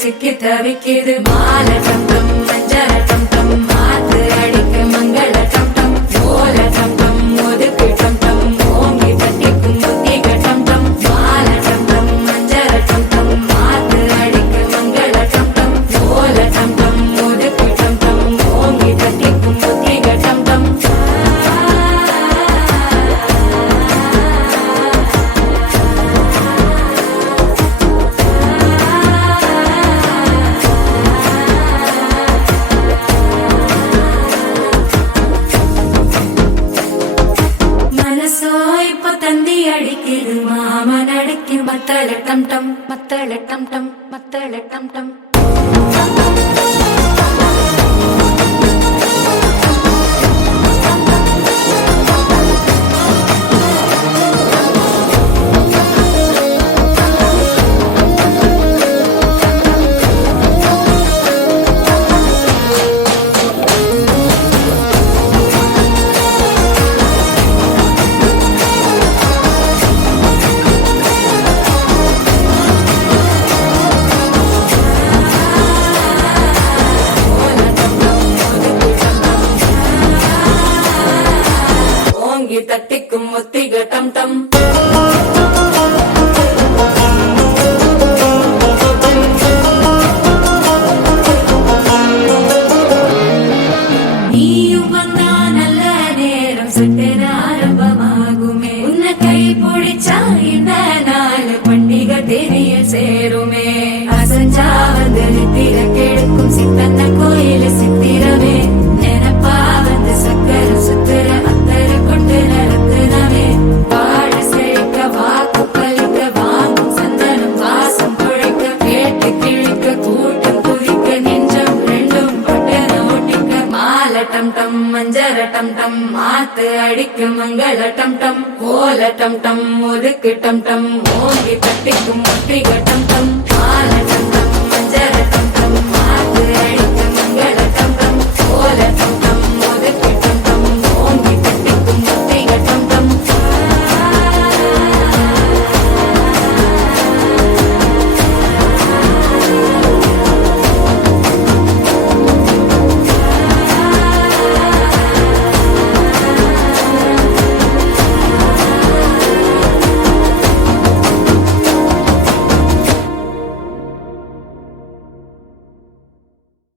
சிக்கி தவிக்குது மால டம் டம் மஞ்சள டம் டம் மாத்து அடிக்க மங்கள டம் டம் ஓல டம் டம் ஒதுக்கு டம் டம் ஓங்கி தட்டிக்கும் புத்திக டம் டம் மால டம் டம் மஞ்சள டம் டம் மாத்து அடிக்க மங்கள டம் டம் ஓல டம் டம் ஒதுக்கு டம் டம் ஓங்கி தட்டிக்கும் புத்திக டம் டம் அடிக்குது மாமன் அடிக்கு மத்தள டம் டம் மத்தள டம் டம் மத்தள டம் டம் தட்டிக்கும் முத்திக டம் டம் நீயும் வந்தா நல்ல நேரம் சட்டென ஆரம்பமாகுமே உன்னை கை பிடிச்சா இந்த நாள் பண்டிகை தேனியில் சேருமே அசஞ்சா வந்து நித்திர கெடுக்கும் சித்தன்ன கோயில சித்திரமே நினைப்பா வந்து சக்கர சுத்திர அத்தர கொண்டு நடத்துனவே வாழ செழிக்க வாக்கு பலிக்க வாங்கும் சந்தனம் வாசம் குழைக்க கேட்டு கிழிக்க கூட்டம் குதிக்க நெஞ்சம் ரெண்டும் பட்டன ஓட்டிக்க மால டம் டம் மஞ்சர டம் டம் மாத்து அடிக்க மங்கள டம் டம் ஓல டம் டம் ஒதுக்கு டம் டம் ஓங்கி தட்டிக்கும் முற்றிக